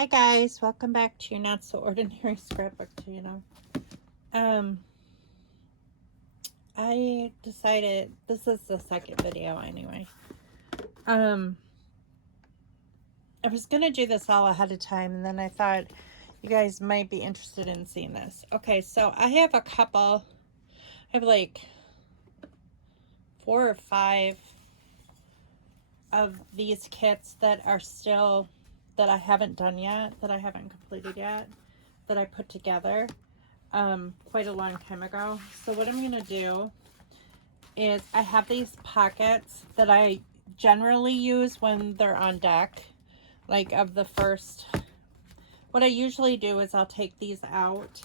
Hi guys, welcome back to your not so ordinary scrapbook channel. I decided this is the second video anyway. I was gonna do this all ahead of time, and then I thought you guys might be interested in seeing this. Okay, so I have a couple. I have like 4 or 5 of these kits that are still that I haven't done yet, that I haven't completed yet, that I put together quite a long time ago. So what I'm gonna do is I have these pockets that I generally use when they're on deck, like of the first. What I usually do is I'll take these out,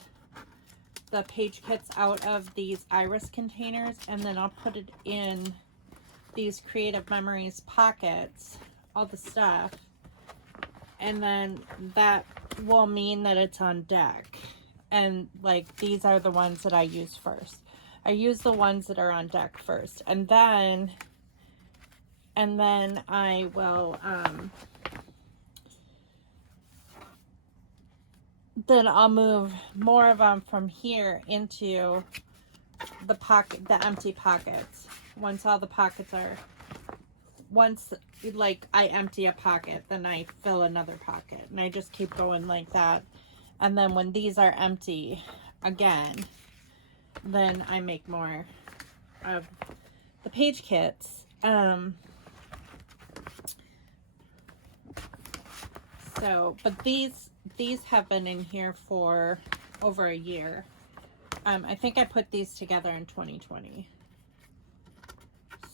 the page kits out of these iris containers, and then I'll put it in these Creative Memories pockets, all the stuff, and then that will mean that it's on deck. And like these are the ones that I use first. I use the ones that are on deck first, and then I will then I'll move more of them from here into the pocket, the empty pockets. Once all the pockets are, once like I empty a pocket, then I fill another pocket, and I just keep going like that. And then when these are empty again, then I make more of the page kits. But these have been in here for over a year. I think I put these together in 2020.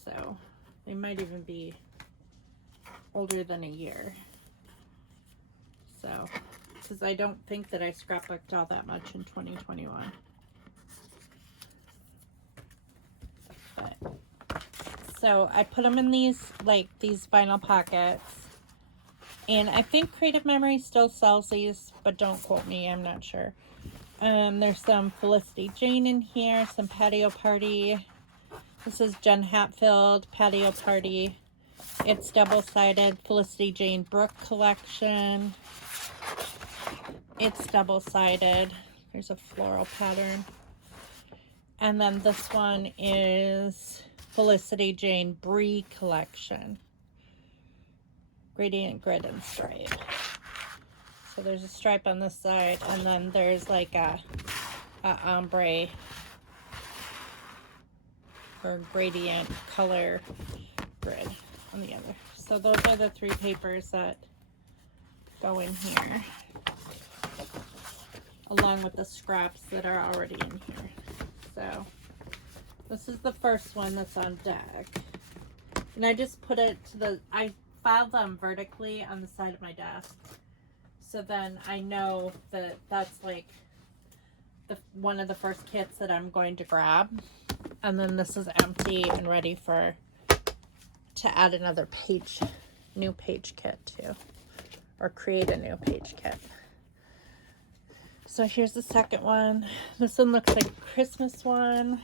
So they might even be older than a year. So, because I don't think that I scrapbooked all that much in 2021. But, so I put them in these, like these vinyl pockets. And I think Creative Memories still sells these, but don't quote me, I'm not sure. There's some Felicity Jane in here, some Patio Party. This is Jen Hatfield, Patio Party. It's double-sided, Felicity Jane Brooke collection. It's double-sided. There's a floral pattern. And then this one is Felicity Jane Brie collection. Gradient, grid, and stripe. So there's a stripe on this side, and then there's like a ombre or gradient color grid on the other. So those are the 3 papers that go in here, along with the scraps that are already in here. So this is the first one that's on deck, and I just put it to the, I filed them vertically on the side of my desk, so then I know that that's like the one of the first kits that I'm going to grab. And then this is empty and ready for to add another page, new page kit to, or create a new page kit. So here's the second one. This one looks like a Christmas one.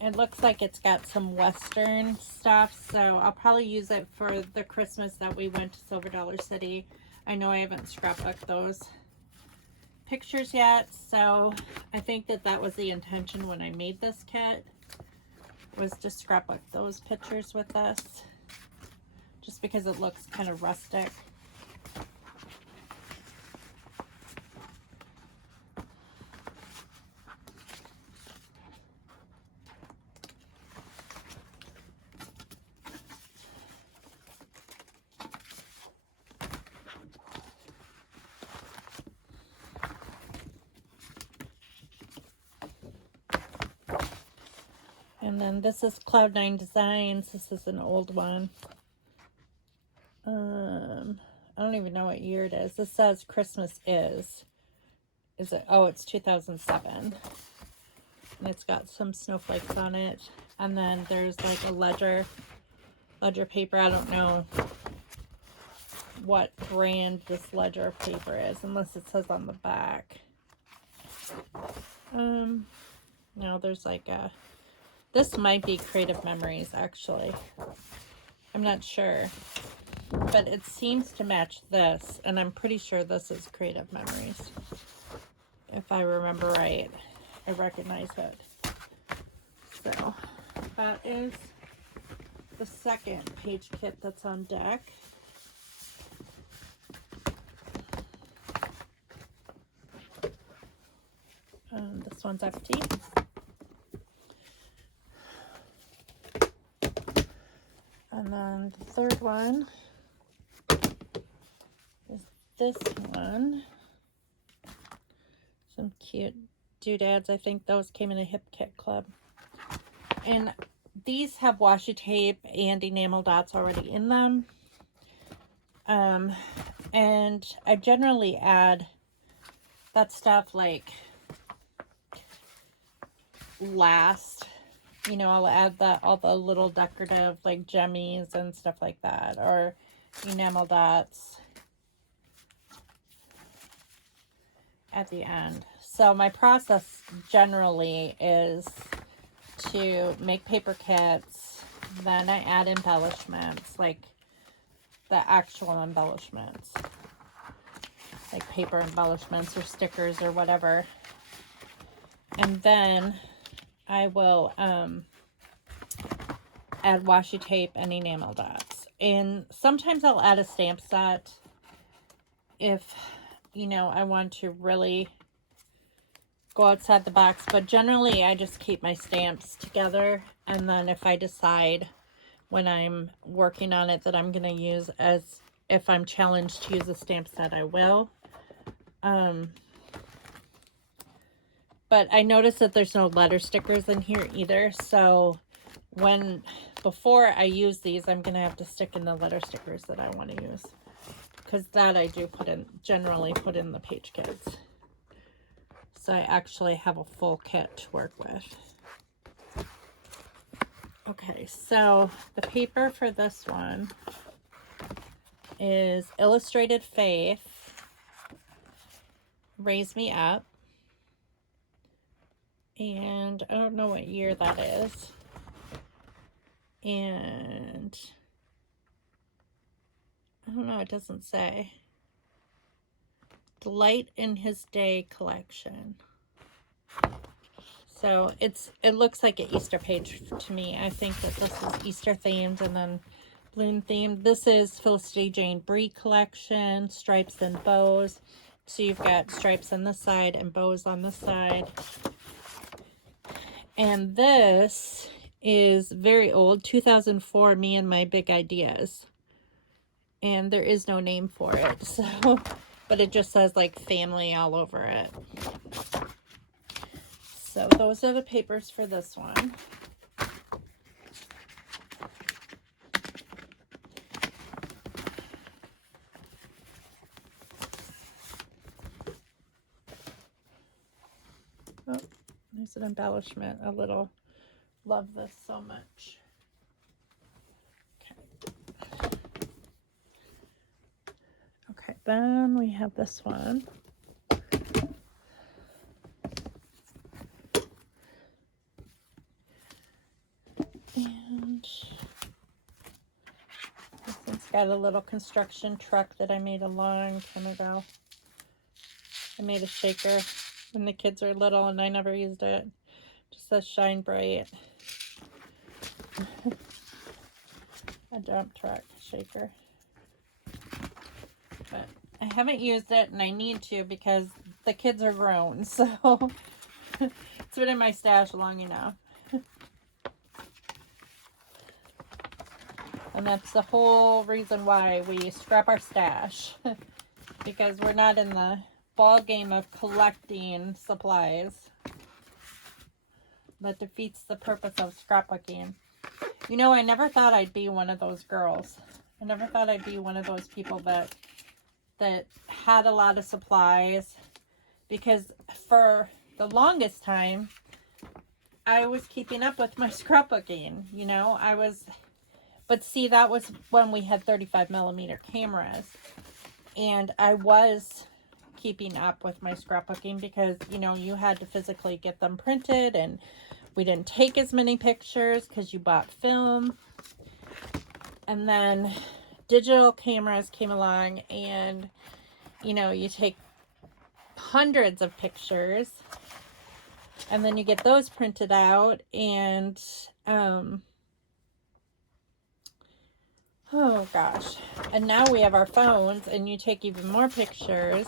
It looks like it's got some Western stuff, so I'll probably use it for the Christmas that we went to Silver Dollar City. I know I haven't scrapbooked those pictures yet, so I think that that was the intention when I made this kit, was to scrapbook those pictures with this, just because it looks kind of rustic. And then this is Cloud9 Designs. This is an old one. I don't even know what year it is. This says Christmas is. Is it? Oh, it's 2007. And it's got some snowflakes on it. And then there's like a ledger paper. I don't know what brand this ledger paper is, unless it says on the back. No, there's like a, this might be Creative Memories, actually. I'm not sure. but it seems to match this, and I'm pretty sure this is Creative Memories. If I remember right, I recognize it. So that is the second page kit that's on deck. This one's empty. And then the third one is this one. Some cute doodads. I think those came in a Hip Kit Club. And these have washi tape and enamel dots already in them. And I generally add that stuff like last. You know, I'll add all the little decorative like gemmies and stuff like that, or enamel dots at the end. So my process generally is to make paper kits, then I add embellishments, like the actual embellishments, like paper embellishments or stickers or whatever. And then I will add washi tape and enamel dots. And sometimes I'll add a stamp set if, you know, I want to really go outside the box. But generally, I just keep my stamps together. And then if I decide when I'm working on it that I'm going to use, as if I'm challenged to use a stamp set, I will. But I noticed that there's no letter stickers in here either. So before I use these, I'm going to have to stick in the letter stickers that I want to use. Because that I do generally put in the page kits. So I actually have a full kit to work with. Okay, so the paper for this one is Illustrated Faith, Raise Me Up. And I don't know what year that is. And I don't know, it doesn't say. Delight in His Day collection. So it looks like an Easter page to me. I think that this is Easter themed and then balloon themed. This is Felicity Jane Brie collection, stripes and bows. So you've got stripes on this side and bows on this side. And this is very old, 2004, Me and My Big Ideas. And there is no name for it, so, but it just says like family all over it. So those are the papers for this one. Oh, there's an embellishment, a little. Love this so much. Okay, then we have this one. And this one's got a little construction truck that I made a long time ago. I made a shaker when the kids were little and I never used it. Just says Shine Bright. A dump truck shaker. But I haven't used it and I need to because the kids are grown. So it's been in my stash long enough. And that's the whole reason why we scrap our stash. Because we're not in the ball game of collecting supplies. That defeats the purpose of scrapbooking. You know, I never thought I'd be one of those girls. I never thought I'd be one of those people that had a lot of supplies. Because for the longest time, I was keeping up with my scrapbooking. You know, but see, that was when we had 35mm cameras. And I was keeping up with my scrapbooking because, you know, you had to physically get them printed and we didn't take as many pictures because you bought film. And then digital cameras came along, and you know, you take hundreds of pictures and then you get those printed out, and oh gosh, and now we have our phones, and you take even more pictures,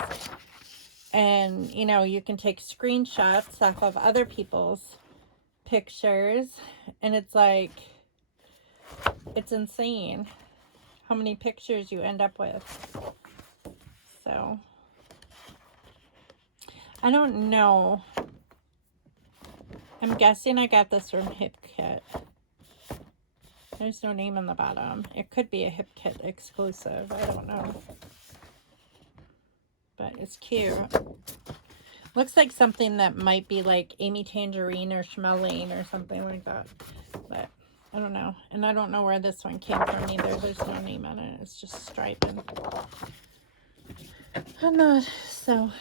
and you know, you can take screenshots off of other people's pictures, and it's like, it's insane how many pictures you end up with. So I don't know. I'm guessing I got this from Hip Kit. There's no name on the bottom. It could be a Hip Kit exclusive. I don't know. But it's cute. Looks like something that might be like Amy Tangerine or Schmeline or something like that. But I don't know. And I don't know where this one came from either. There's no name on it. It's just striping. I'm not, so...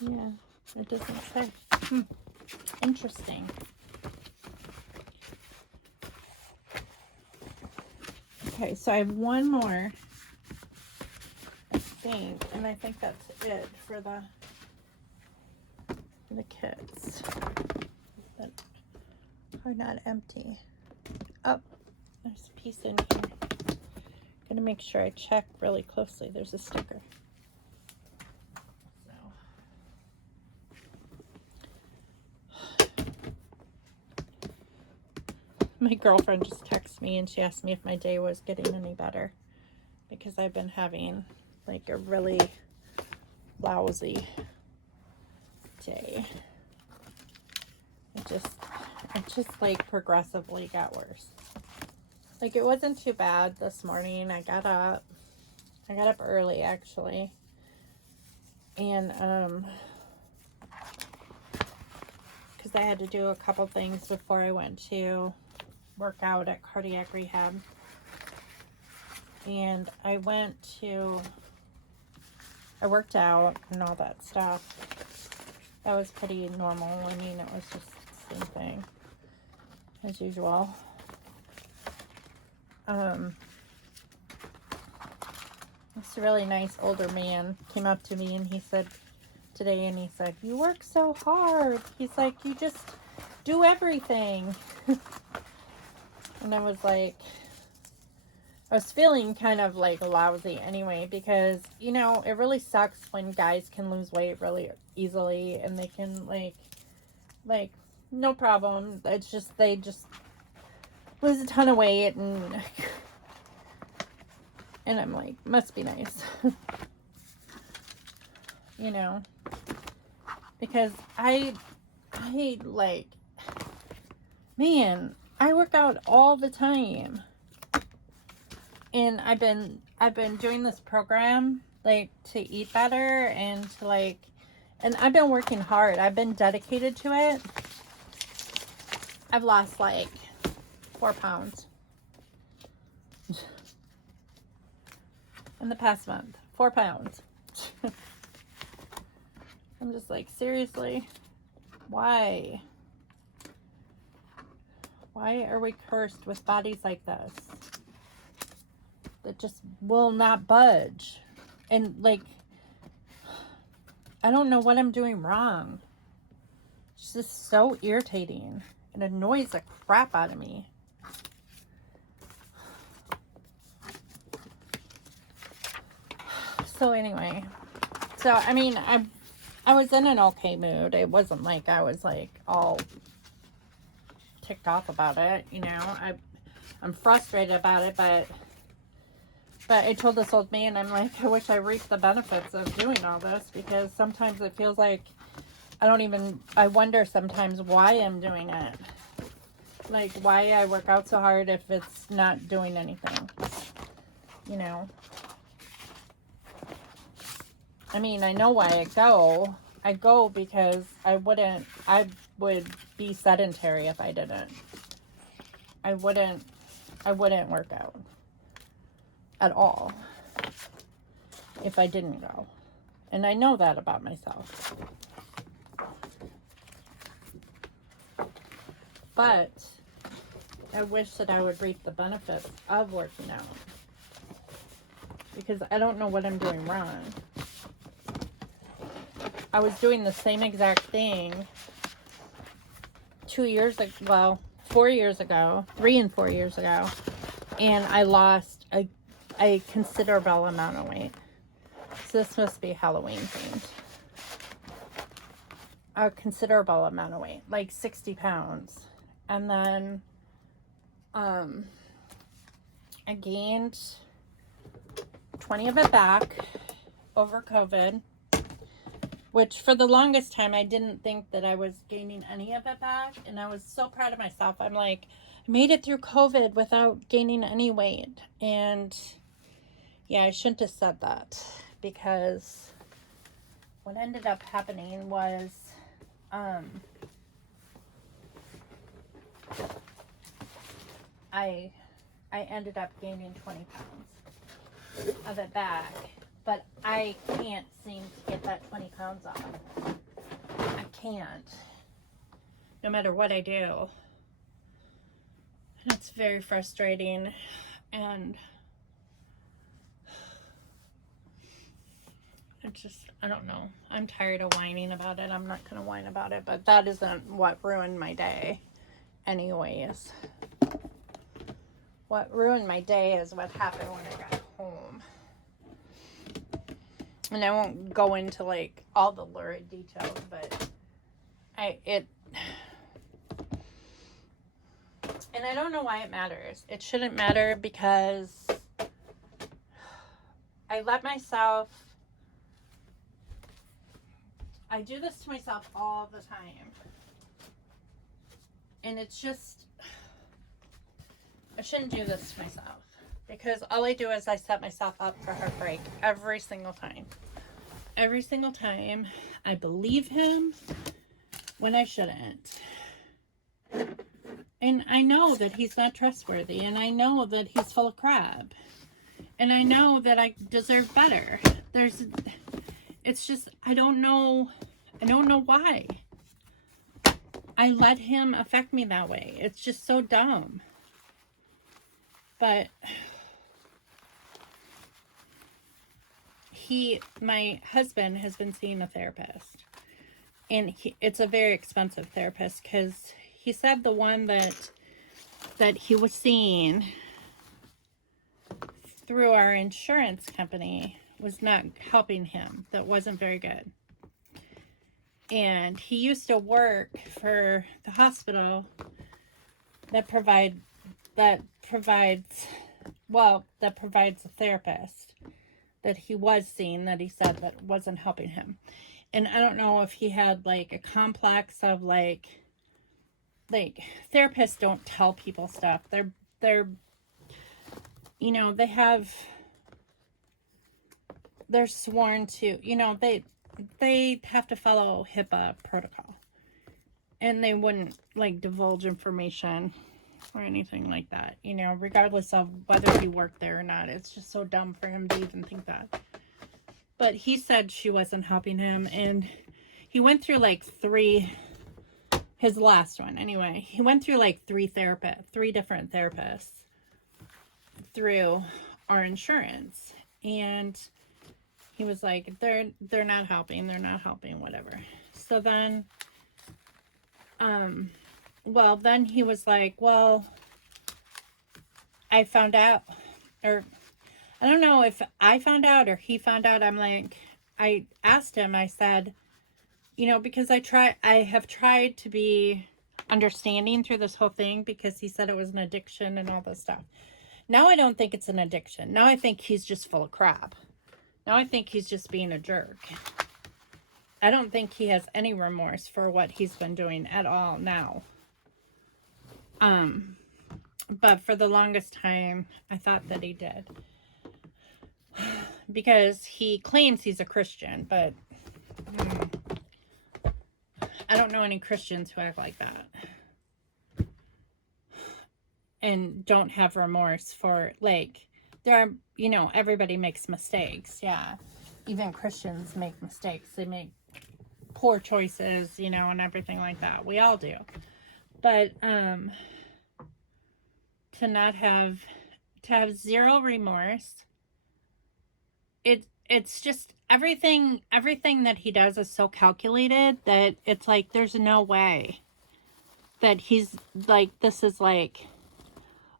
yeah, it doesn't say. Interesting. Okay, so I have one more, I think, and I think that's it for the kits that are not empty. Oh, there's a piece in here. Gotta make sure I check really closely. There's a sticker. My girlfriend just texted me and she asked me if my day was getting any better, because I've been having like a really lousy day. It just like progressively got worse. Like, it wasn't too bad this morning. I got up early actually, and because I had to do a couple things before I went to work out at cardiac rehab. And I worked out and all that stuff. That was pretty normal. I mean, it was just the same thing as usual. This really nice older man came up to me and he said today, and he said, "You work so hard." He's like, "You just do everything." And I was like, I was feeling kind of like lousy anyway, because, you know, it really sucks when guys can lose weight really easily, and they can like no problem. It's just, they just lose a ton of weight, and I'm like, must be nice. You know, because I like, man, I work out all the time, and I've been doing this program like to eat better, and to like, and I've been working hard. I've been dedicated to it. I've lost like 4 pounds in the past month. 4 pounds. I'm just like, seriously, why? Why are we cursed with bodies like this that just will not budge? And like, I don't know what I'm doing wrong. It's just so irritating. It annoys the crap out of me. So anyway, so I mean, I was in an okay mood. It wasn't like I was like all ticked off about it, you know. I'm frustrated about it, but I told this old man, I'm like, I wish I reaped the benefits of doing all this, because sometimes it feels like I wonder sometimes why I'm doing it. Like, why I work out so hard if it's not doing anything, you know. I mean, I know why I go. I go because I would be sedentary if I didn't. I wouldn't work out at all if I didn't go. And I know that about myself. But I wish that I would reap the benefits of working out. Because I don't know what I'm doing wrong. I was doing the same exact thing 2 years ago, well, 4 years ago, 3 and 4 years ago, and I lost a considerable amount of weight. So this must be Halloween themed. A considerable amount of weight, like 60 pounds. And then I gained 20 of it back over COVID, which for the longest time I didn't think that I was gaining any of it back, and I was so proud of myself. I'm like, I made it through COVID without gaining any weight. And yeah, I shouldn't have said that, because what ended up happening was I ended up gaining 20 pounds of it back, but I can't seem to get that 20 pounds off. I can't, no matter what I do. And it's very frustrating, and it's just, I don't know. I'm tired of whining about it. I'm not going to whine about it, but that isn't what ruined my day anyways. What ruined my day is what happened when I got home. And I won't go into like all the lurid details, but and I don't know why it matters. It shouldn't matter, because I let myself, I do this to myself all the time. And it's just, I shouldn't do this to myself, because all I do is I set myself up for heartbreak every single time. Every single time I believe him when I shouldn't. And I know that he's not trustworthy, and I know that he's full of crap. And I know that I deserve better. It's just, I don't know why I let him affect me that way. It's just so dumb. But my husband has been seeing a therapist, and it's a very expensive therapist, because he said the one that he was seeing through our insurance company was not helping him. That wasn't very good. And he used to work for the hospital that provides a therapist that he was seeing, that he said that wasn't helping him. And I don't know if he had like a complex of like therapists don't tell people stuff. They're they're sworn to, they have to follow HIPAA protocol, and they wouldn't like divulge information or anything like that, regardless of whether he worked there or not. It's just so dumb for him to even think that. But he said she wasn't helping him, and he went through like his last one anyway, he went through like three different therapists through our insurance, and he was like, they're not helping, whatever. So then then he was like, well, I found out, or I don't know if I found out or he found out. I'm like, I asked him, I said, because I have tried to be understanding through this whole thing, because he said it was an addiction and all this stuff. Now I don't think it's an addiction. Now I think he's just full of crap. Now I think he's just being a jerk. I don't think he has any remorse for what he's been doing at all now. But for the longest time, I thought that he did. Because he claims he's a Christian, but I don't know any Christians who act like that. And don't have remorse for, there are, everybody makes mistakes. Yeah. Even Christians make mistakes. They make poor choices, and everything like that. We all do. But to not have to have zero remorse. It's just everything that he does is so calculated that it's like there's no way that he's like, this is like,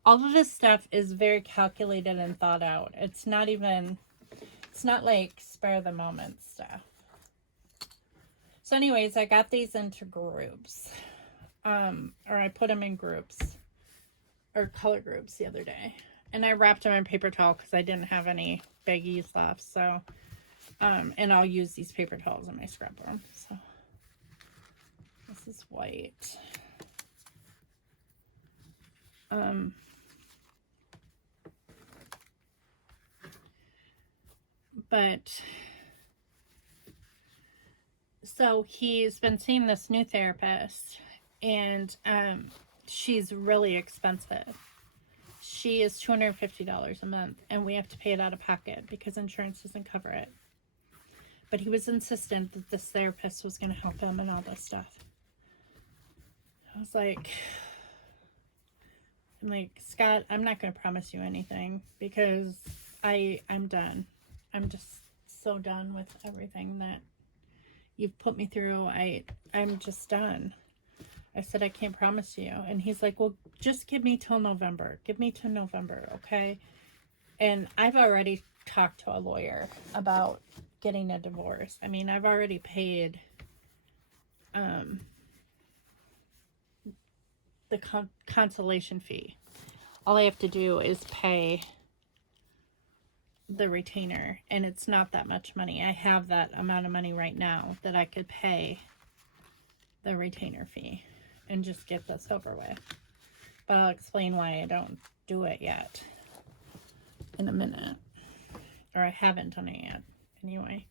all of this stuff is very calculated and thought out. It's not like spur of the moment stuff. So anyways, I got these into groups. Or I put them in groups or color groups the other day. And I wrapped them in paper towel because I didn't have any baggies left. So, and I'll use these paper towels in my scrapbook. So, this is white. But, so he's been seeing this new therapist, and she's really expensive. She is $250 a month, and we have to pay it out of pocket because insurance doesn't cover it. But he was insistent that this therapist was going to help him and all this stuff. I was like, Scott, I'm not going to promise you anything because I'm done. I'm just so done with everything that you've put me through. I'm just done. I said, I can't promise you. And he's like, well, just give me till November. Give me till November, okay? And I've already talked to a lawyer about getting a divorce. I mean, I've already paid the consolation fee. All I have to do is pay the retainer, and it's not that much money. I have that amount of money right now that I could pay the retainer fee and just get this over with. But I'll explain why I don't do it yet in a minute. Or I haven't done it yet. Anyway.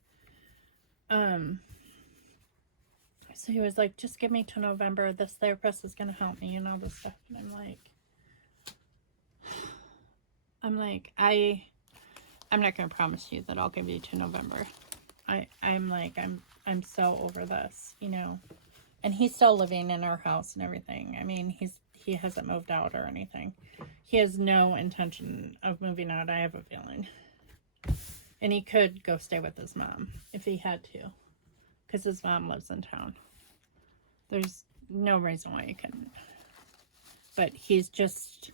So he was like, just give me to November. This therapist is going to help me and all this stuff. And I'm like, I'm not going to promise you that I'll give you to November. I'm so over this, you know. And he's still living in our house and everything. I mean, he hasn't moved out or anything. He has no intention of moving out, I have a feeling. And he could go stay with his mom if he had to, because his mom lives in town. There's no reason why he couldn't. But he's just...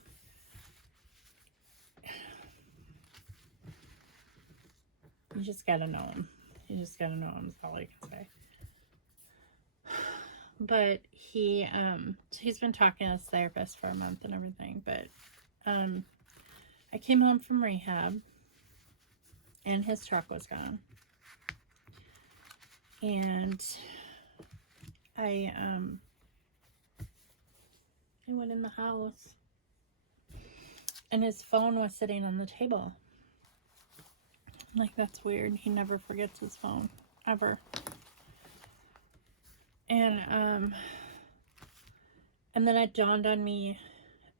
You just gotta know him. You just gotta know him is all I can say. But he's been talking to his therapist for a month and everything. But I came home from rehab, and his truck was gone. And I went in the house, and his phone was sitting on the table. I'm like, that's weird. He never forgets his phone, ever. And then it dawned on me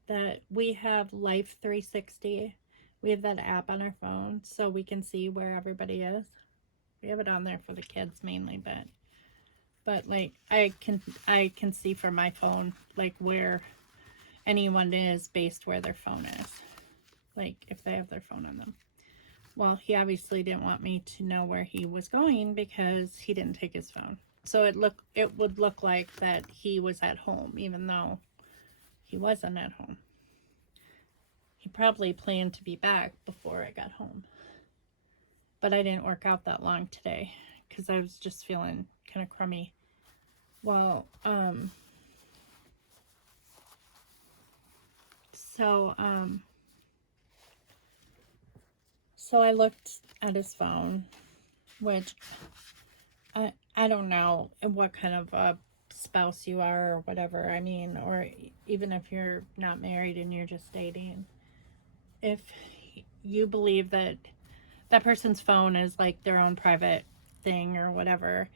that we have Life 360. We have that app on our phone so we can see where everybody is. We have it on there for the kids mainly, but like I can see from my phone like where anyone is based where their phone is, like if they have their phone on them. Well, he obviously didn't want me to know where he was going because he didn't take his phone. So it would look like that he was at home, even though he wasn't at home. He probably planned to be back before I got home. But I didn't work out that long today because I was just feeling kind of crummy. Well, so I looked at his phone, which I don't know what kind of a spouse you are or whatever. I mean, or even if you're not married and you're just dating, if you believe that that person's phone is like their own private thing or whatever,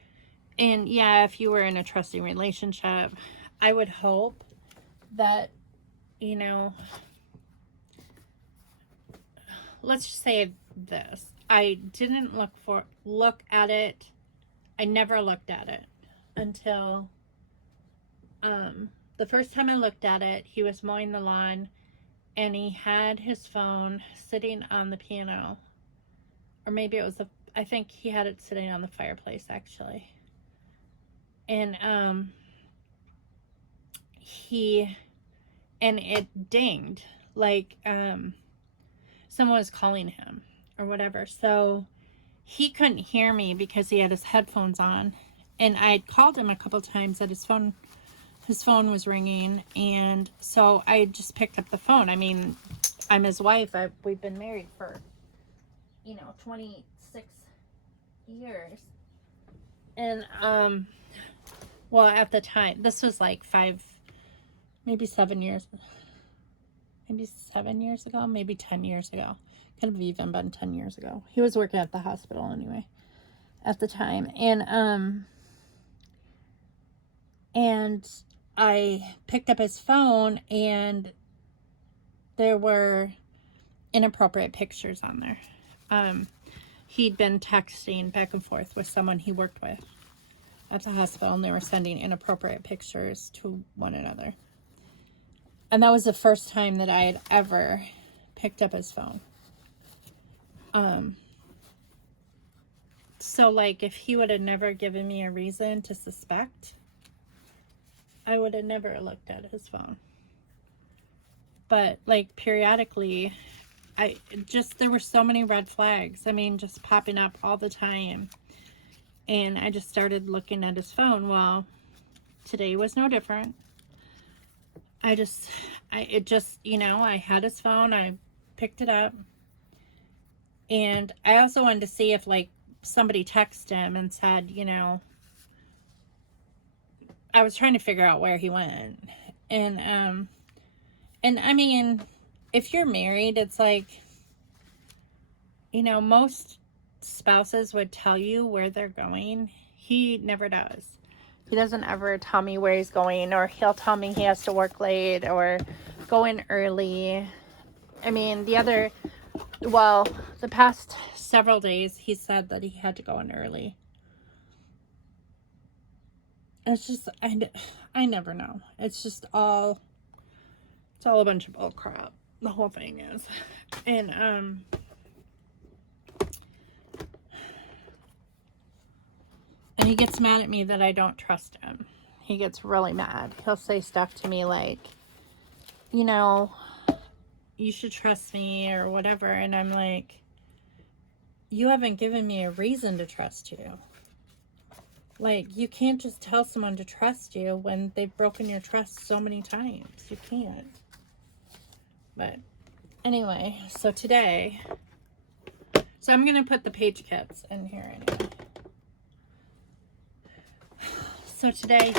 and yeah, if you were in a trusting relationship, I would hope that, you know, let's just say this. I didn't look at it. I never looked at it until the the first time I looked at it, he was mowing the lawn and he had his phone sitting on the piano. Or maybe it was I think he had it sitting on the fireplace actually. And it dinged like someone was calling him or whatever. So he couldn't hear me because he had his headphones on. And I had called him a couple times that his phone was ringing, and so I just picked up the phone. I mean, I'm his wife. We've been married for 26 years. And well, at the time, this was like 7 years ago, maybe 10 years ago. Could have even been 10 years ago. He was working at the hospital anyway at the time. And I picked up his phone and there were inappropriate pictures on there. He'd been texting back and forth with someone he worked with at the hospital, and they were sending inappropriate pictures to one another. And that was the first time that I had ever picked up his phone. So like if he would have never given me a reason to suspect, I would have never looked at his phone. But like periodically, there were so many red flags. I mean, just popping up all the time. And I just started looking at his phone. Well, today was no different. I had his phone. I picked it up. And I also wanted to see if like somebody texted him and said, I was trying to figure out where he went. And I mean, if you're married, it's like, most spouses would tell you where they're going. He never does. He doesn't ever tell me where he's going, or he'll tell me he has to work late or go in early. I mean, the past several days, he said that he had to go in early. It's just, I never know. It's just all a bunch of bull crap. The whole thing is. And he gets mad at me that I don't trust him. He gets really mad. He'll say stuff to me like, you should trust me or whatever. And I'm like, you haven't given me a reason to trust you. Like, you can't just tell someone to trust you when they've broken your trust so many times. You can't. But anyway, so I'm going to put the page kits in here anyway. So today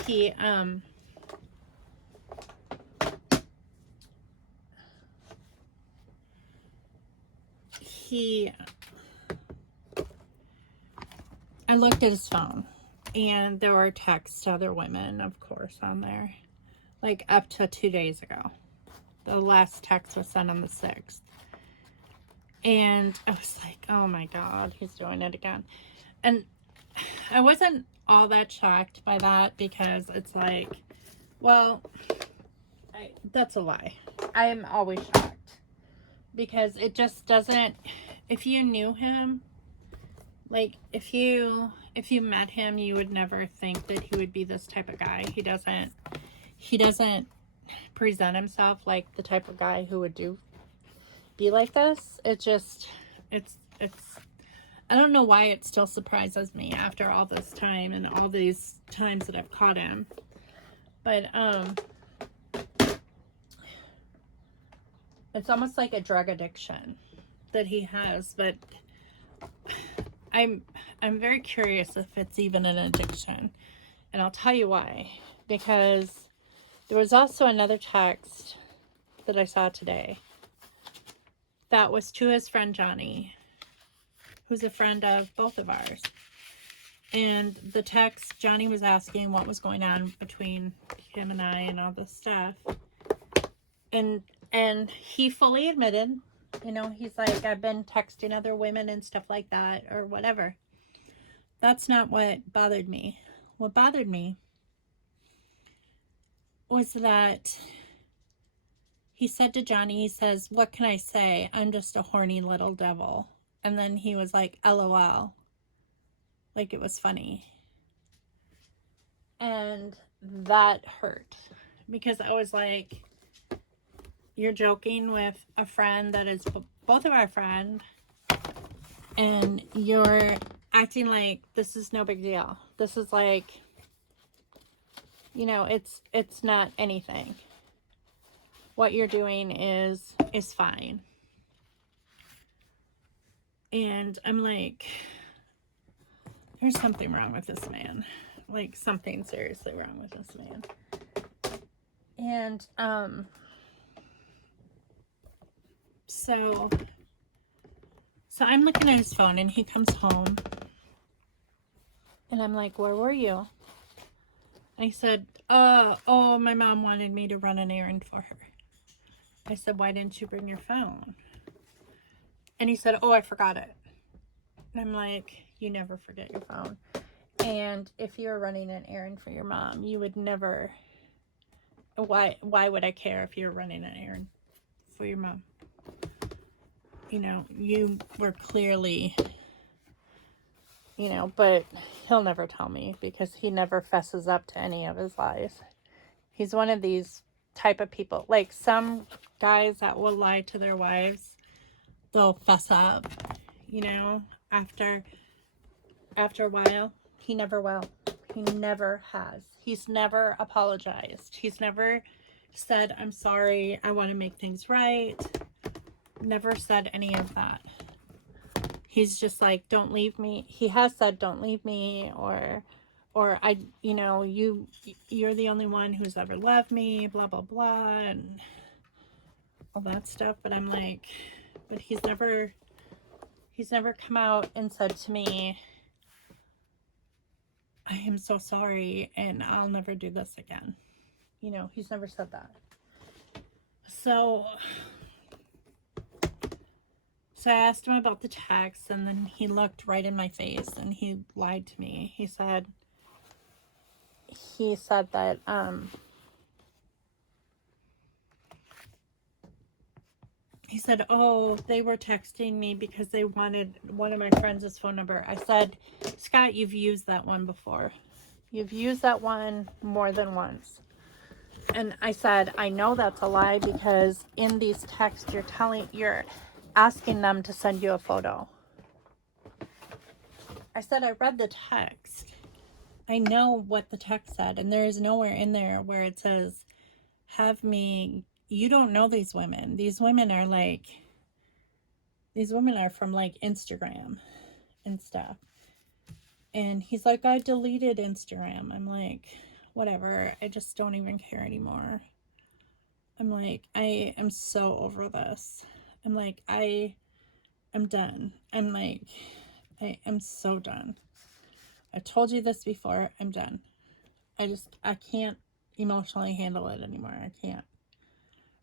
I looked at his phone, and there were texts to other women, of course, on there, like up to 2 days ago. The last text was sent on the 6th. And I was like, oh my God, he's doing it again. And I wasn't all that shocked by that, because it's like, well, that's a lie. I am always shocked, because it just doesn't, if you knew him, like if you met him, you would never think that he would be this type of guy. He doesn't present himself like the type of guy who would be like this. It's I don't know why it still surprises me after all this time and all these times that I've caught him. But it's almost like a drug addiction that he has. But I'm very curious if it's even an addiction. And I'll tell you why. Because there was also another text that I saw today that was to his friend Johnny, who's a friend of both of ours. And the text, Johnny was asking what was going on between him and I and all this stuff. And he fully admitted, he's like, I've been texting other women and stuff like that, or whatever. That's not what bothered me. What bothered me was that he said to Johnny, he says, "What can I say? I'm just a horny little devil." And then he was like, LOL. Like it was funny. And that hurt. Because I was like, you're joking with a friend that is both of our friends. And you're acting like this is no big deal. This is like, you know, it's not anything. What you're doing is fine. And I'm like, there's something wrong with this man. Like, something seriously wrong with this man. And, so I'm looking at his phone and he comes home. And I'm like, where were you? And he said, oh, my mom wanted me to run an errand for her. I said, why didn't you bring your phone? And he said, oh, I forgot it. And I'm like, you never forget your phone. And if you're running an errand for your mom, you would never, why would I care if you're running an errand for your mom? You know, you were clearly, you know, but he'll never tell me because he never fesses up to any of his lies. He's one of these type of people, like some guys that will lie to their wives, they'll fess up, you know, after a while. He never will. He never has. He's never apologized. He's never said, I'm sorry, I want to make things right. Never said any of that. He's just like, don't leave me. He has said, don't leave me, or I, you know, you're the only one who's ever loved me, blah, blah, blah, and all that stuff. But I'm like, but he's never come out and said to me, I am so sorry and I'll never do this again. You know, he's never said that. So I asked him about the text, and then he looked right in my face and he lied to me. He said that he said, oh, they were texting me because they wanted one of my friends' phone number. I said, Scott, you've used that one before. You've used that one more than once. And I said, I know that's a lie because in these texts you're asking them to send you a photo. I said, I read the text. I know what the text said, and there is nowhere in there where it says, have me. You don't know these women. These women are from like Instagram and stuff. And he's like, I deleted Instagram. I'm like, whatever. I just don't even care anymore. I'm like, I am so over this. I'm like, I'm done. I'm like, I am so done. I told you this before. I'm done. I can't emotionally handle it anymore. I can't.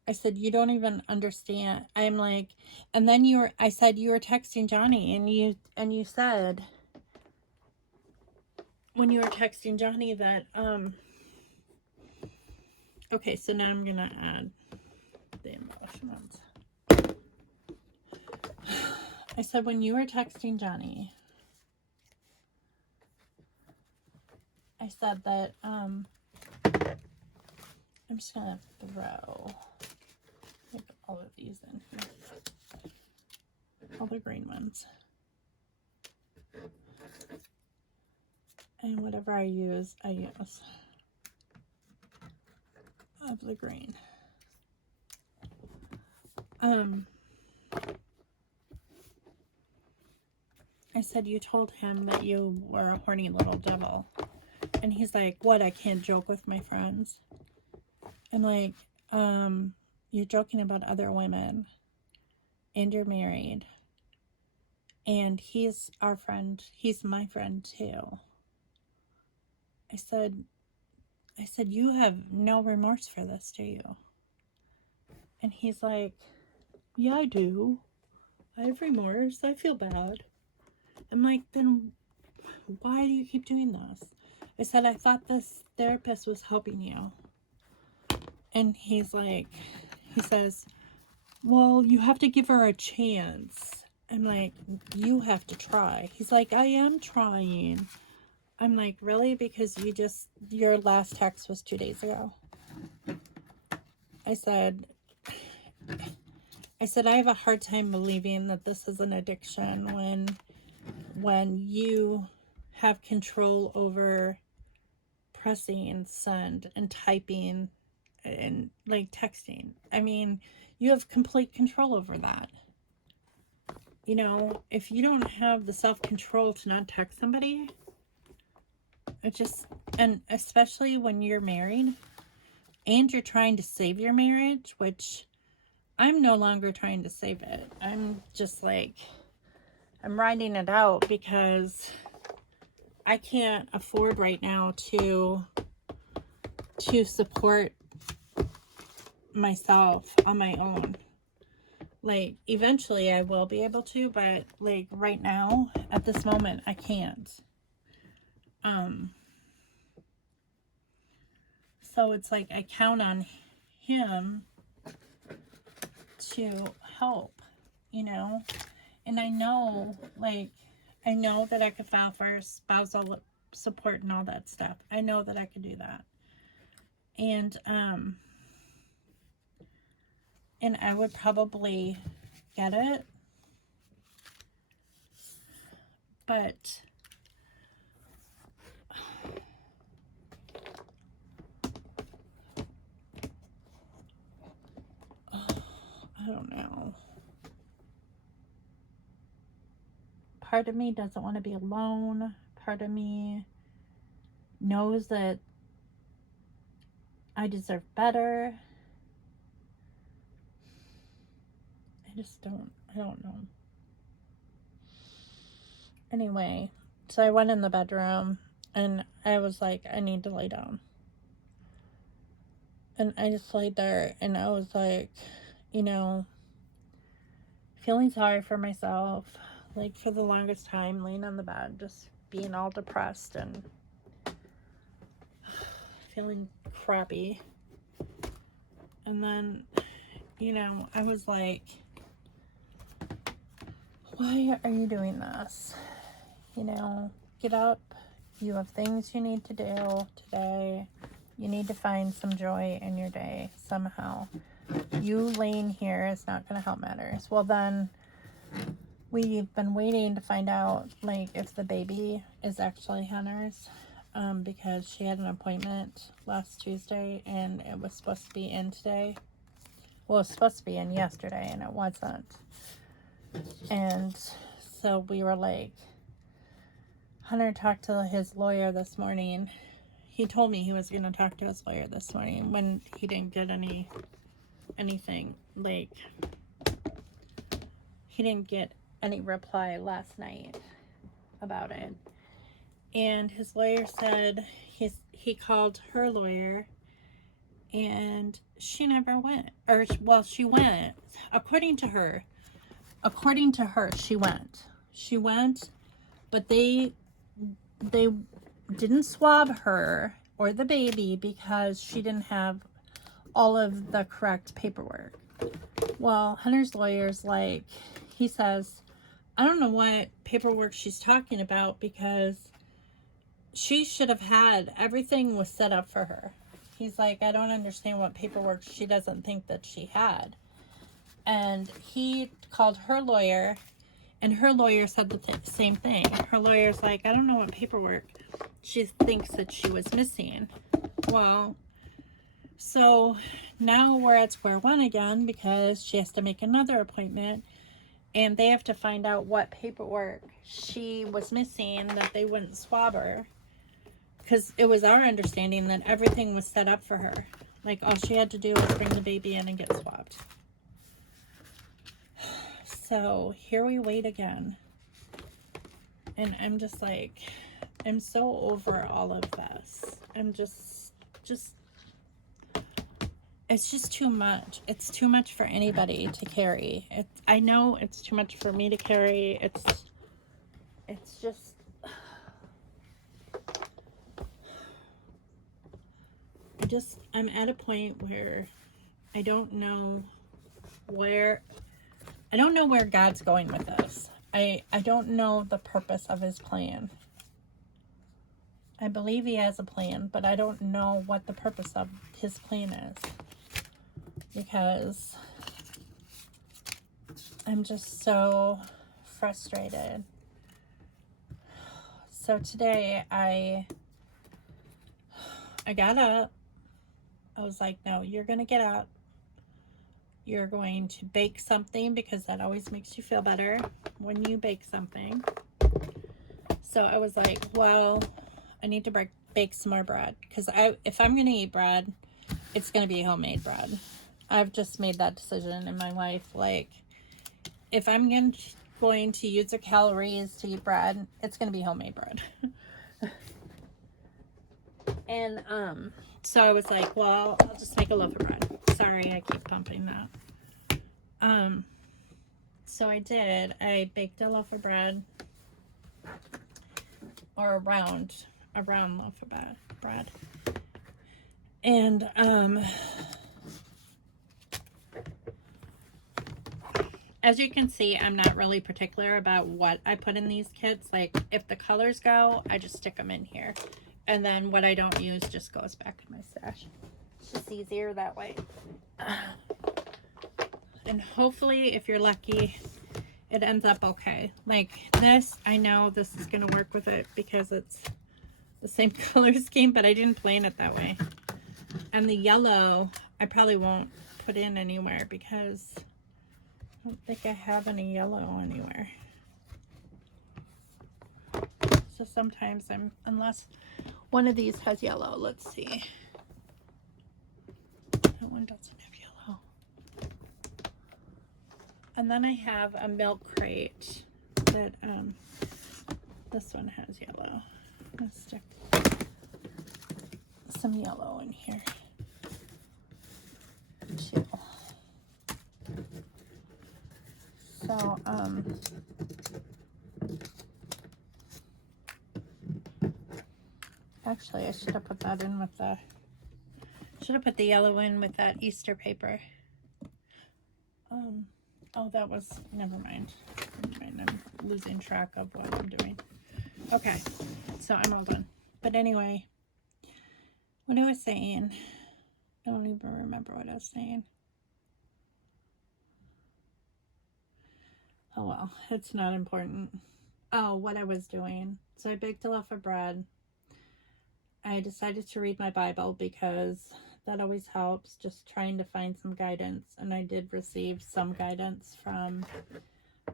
I said, you don't even understand. I'm like, and then I said you were texting Johnny, and you said when you were texting Johnny that, okay, so now I'm gonna add the embellishments. I said, when you were texting Johnny, I said that, I'm just gonna throw like all of these in here. All the green ones. And whatever I use of the green. I said, you told him that you were a horny little devil. And he's like, what, I can't joke with my friends? I'm like, you're joking about other women. And you're married. And he's our friend. He's my friend too. I said, you have no remorse for this, do you? And he's like, yeah, I do. I have remorse. I feel bad. I'm like, then why do you keep doing this? I said, I thought this therapist was helping you. And he's like, he says, well, you have to give her a chance. I'm like, you have to try. He's like, I am trying. I'm like, really? Because your last text was 2 days ago. I said, I have a hard time believing that this is an addiction when you have control over pressing send and typing and like texting. I mean, you have complete control over that. You know, if you don't have the self-control to not text somebody, and especially when you're married and you're trying to save your marriage, which I'm no longer trying to save it. I'm just like, I'm writing it out because I can't afford right now to support myself on my own. Like, eventually I will be able to, but like right now, at this moment, I can't. So it's like I count on him to help, you know? And I know that I could file for spousal support and all that stuff. I know that I could do that. And I would probably get it. But I don't know. Part of me doesn't want to be alone. Part of me knows that I deserve better. I don't know. Anyway, so I went in the bedroom and I was like, I need to lay down. And I just laid there and I was like, you know, feeling sorry for myself. Like, for the longest time, laying on the bed, just being all depressed and feeling crappy. And then, you know, I was like, why are you doing this? You know, get up. You have things you need to do today. You need to find some joy in your day somehow. You laying here is not going to help matters. Well, then we've been waiting to find out, like, if the baby is actually Hunter's, because she had an appointment last Tuesday and it was supposed to be in today. Well, it was supposed to be in yesterday and it wasn't. And so we were like, Hunter talked to his lawyer this morning. He told me he was going to talk to his lawyer this morning when he didn't get anything. Like, he didn't get any reply last night about it. And his lawyer said he called her lawyer and she never went. Or, well, she went. According to her, she went. She went, but they didn't swab her or the baby because she didn't have all of the correct paperwork. Well, Hunter's lawyer's like, he says, I don't know what paperwork she's talking about because she should have had, everything was set up for her. He's like, I don't understand what paperwork she doesn't think that she had. And he called her lawyer, and her lawyer said the same thing. Her lawyer's like, I don't know what paperwork she thinks that she was missing. Well, so now we're at square one again because she has to make another appointment and they have to find out what paperwork she was missing that they wouldn't swab her, because it was our understanding that everything was set up for her. Like, all she had to do was bring the baby in and get swabbed. So here we wait again. And I'm just like, I'm so over all of this. I'm just it's just too much. It's too much for anybody to carry. I know it's too much for me to carry. It's just, I'm at a point where I don't know where God's going with this. I don't know the purpose of his plan. I believe he has a plan, but I don't know what the purpose of his plan is. Because I'm just so frustrated. So today I got up. I was like, no, you're going to get up. You're going to bake something because that always makes you feel better when you bake something. So I was like, well, I need to bake some more bread because if I'm going to eat bread, it's going to be homemade bread. I've just made that decision in my life. Like, if I'm going to use the calories to eat bread, it's going to be homemade bread. And so I was like, well, I'll just make a loaf of bread. Sorry, I keep pumping that. So I did. I baked a loaf of bread, or a round loaf of bread. And as you can see, I'm not really particular about what I put in these kits. Like, if the colors go, I just stick them in here. And then what I don't use just goes back in my stash. It's just easier that way. And hopefully, if you're lucky, it ends up okay. Like this, I know this is going to work with it because it's the same color scheme, but I didn't plan it that way. And the yellow, I probably won't put in anywhere because I don't think I have any yellow anywhere. So sometimes unless one of these has yellow, let's see. That one doesn't have yellow. And then I have a milk crate that, this one has yellow. Let's stick some yellow in here too. So, actually I should have put that in with put the yellow in with that Easter paper. Oh, that was, never mind. I'm losing track of what I'm doing. Okay, so I'm all done. But anyway, what I was saying, I don't even remember what I was saying. Oh well, it's not important. Oh, what I was doing. So I baked a loaf of bread. I decided to read my Bible because that always helps, just trying to find some guidance. And I did receive some guidance from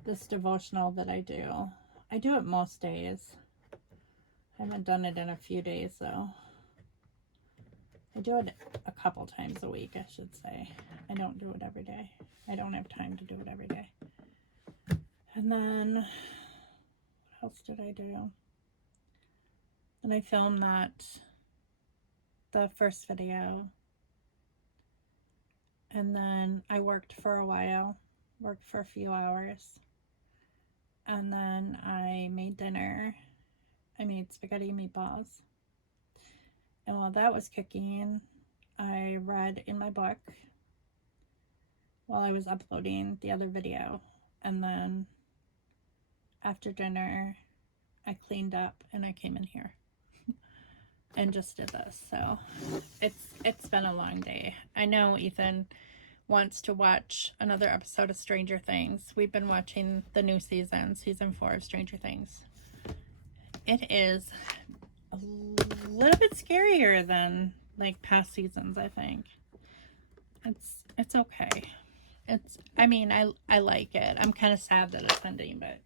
this devotional that I do. I do it most days. I haven't done it in a few days though. I do it a couple times a week, I should say. I don't do it every day. I don't have time to do it every day. And then, what else did I do? And I filmed the first video. And then I worked for a while, worked for a few hours. And then I made dinner. I made spaghetti and meatballs. And while that was cooking, I read in my book while I was uploading the other video. And then after dinner, I cleaned up and I came in here and just did this. So it's been a long day. I know Ethan wants to watch another episode of Stranger Things. We've been watching the new season 4 of Stranger Things. It is a little bit scarier than like past seasons, I think. It's okay. I mean, I like it. I'm kind of sad that it's ending, but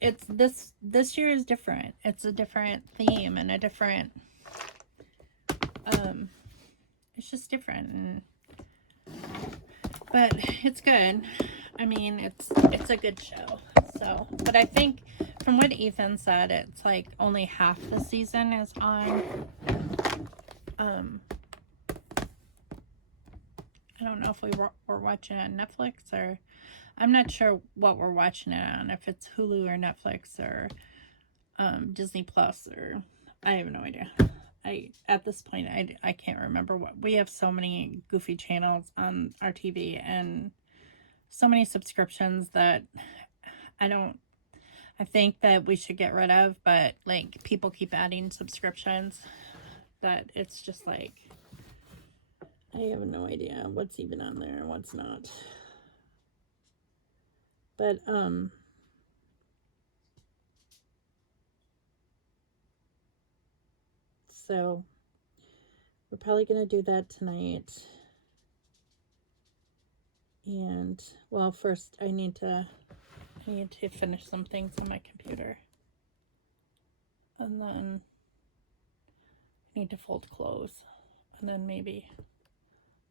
it's this year is different. It's a different theme and a different it's just different. But it's good. I mean, it's a good show. So, but I think from what Ethan said, it's like only half the season is on. I don't know if we're watching it on Netflix, or I'm not sure what we're watching it on, if it's Hulu or Netflix or Disney Plus, or I have no idea. at this point, I can't remember what. We have so many goofy channels on our TV and so many subscriptions that I think that we should get rid of, but like people keep adding subscriptions that it's just like, I have no idea what's even on there and what's not. But, so we're probably going to do that tonight. And, well, first I need to finish some things on my computer. And then I need to fold clothes. And then maybe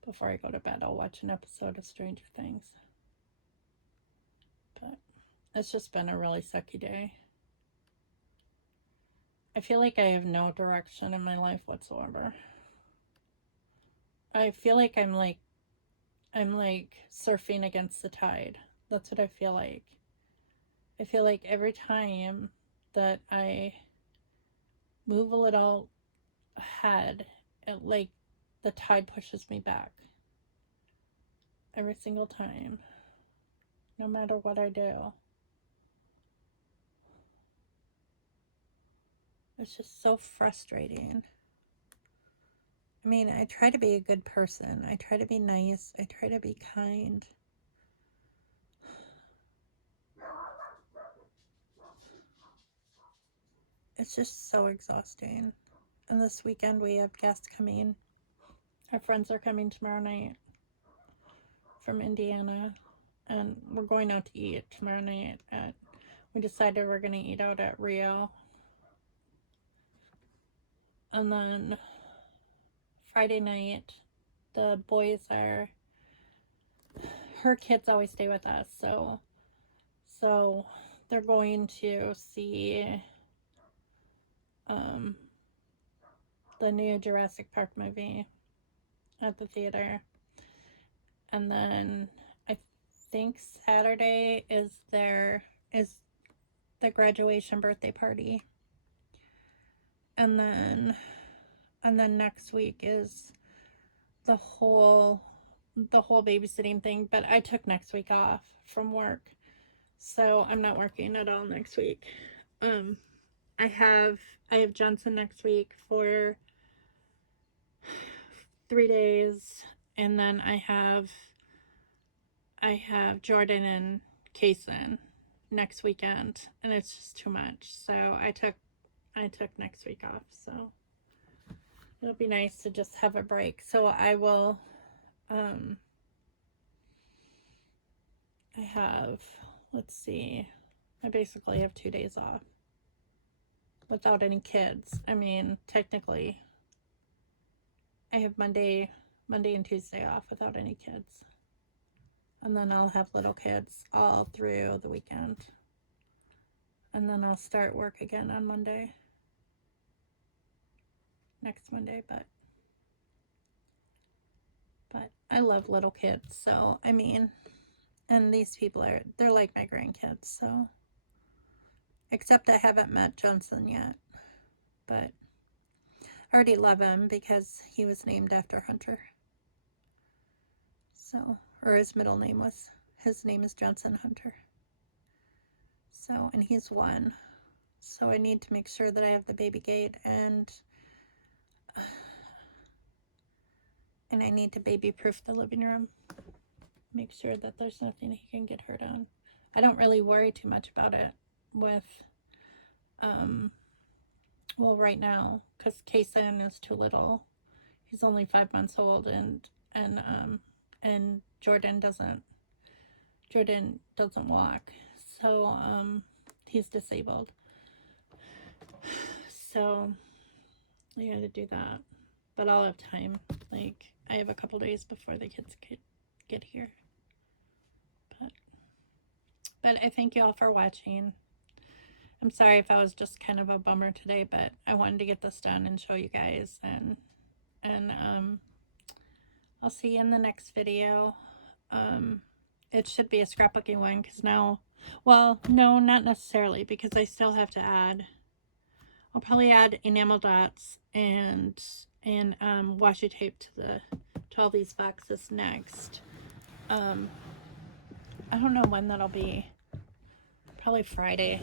before I go to bed, I'll watch an episode of Stranger Things. But it's just been a really sucky day. I feel like I have no direction in my life whatsoever. I feel like I'm like surfing against the tide. That's what I feel like. I feel like every time that I move a little ahead, it like the tide pushes me back. Every single time. No matter what I do. It's just so frustrating. I mean, I try to be a good person. I try to be nice. I try to be kind. It's just so exhausting. And this weekend we have guests coming. Our friends are coming tomorrow night from Indiana. And we're going out to eat tomorrow night we decided we're going to eat out at Rio. And then Friday night, the boys her kids always stay with us, so they're going to see the new Jurassic Park movie at the theater. And then I think Saturday is the graduation birthday party. And then next week is the whole babysitting thing, but I took next week off from work, so I'm not working at all next week. I have Johnson next week for 3 days, and then I have Jordan and Kason next weekend, and it's just too much, so I took next week off. So it'll be nice to just have a break. So I will I have, let's see, I basically have 2 days off without any kids. I mean, technically I have Monday and Tuesday off without any kids, and then I'll have little kids all through the weekend, and then I'll start work again on Monday, next Monday. But I love little kids, so I mean, and these people they're like my grandkids, so, except I haven't met Johnson yet, but I already love him because he was named after Hunter. So, or his name is Johnson Hunter. So, and he's 1. So I need to make sure that I have the baby gate, and I need to baby proof the living room. Make sure that there's nothing he can get hurt on. I don't really worry too much about it with, well, right now, because Kason is too little. He's only 5 months old, and Jordan doesn't walk, so he's disabled. So I gotta do that, but I'll have time. Like, I have a couple days before the kids get here. But I thank you all for watching. I'm sorry if I was just kind of a bummer today, but I wanted to get this done and show you guys, and I'll see you in the next video. It should be a scrapbooking one, because now, well, no, not necessarily, because I still have to add I'll probably add enamel dots and washi tape to all these boxes next. I don't know when that'll be. Probably Friday.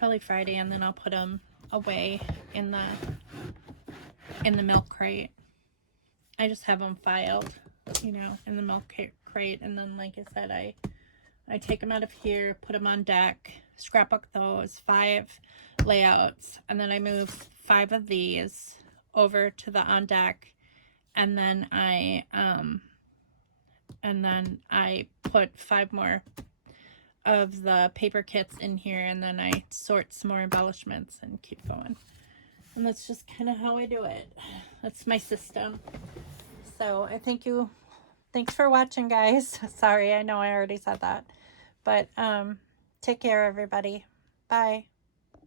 And then I'll put them away in the milk crate. I just have them filed, you know, in the milk crate, and then, like I said, I take them out of here, put them on deck, scrapbook those 5 layouts, and then I move 5 of these over to the on deck, and then I put 5 more of the paper kits in here, and then I sort some more embellishments and keep going. And that's just kind of how I do it. That's my system. So I thank you. Thanks for watching, guys. Sorry, I know I already said that. But take care, everybody. Bye.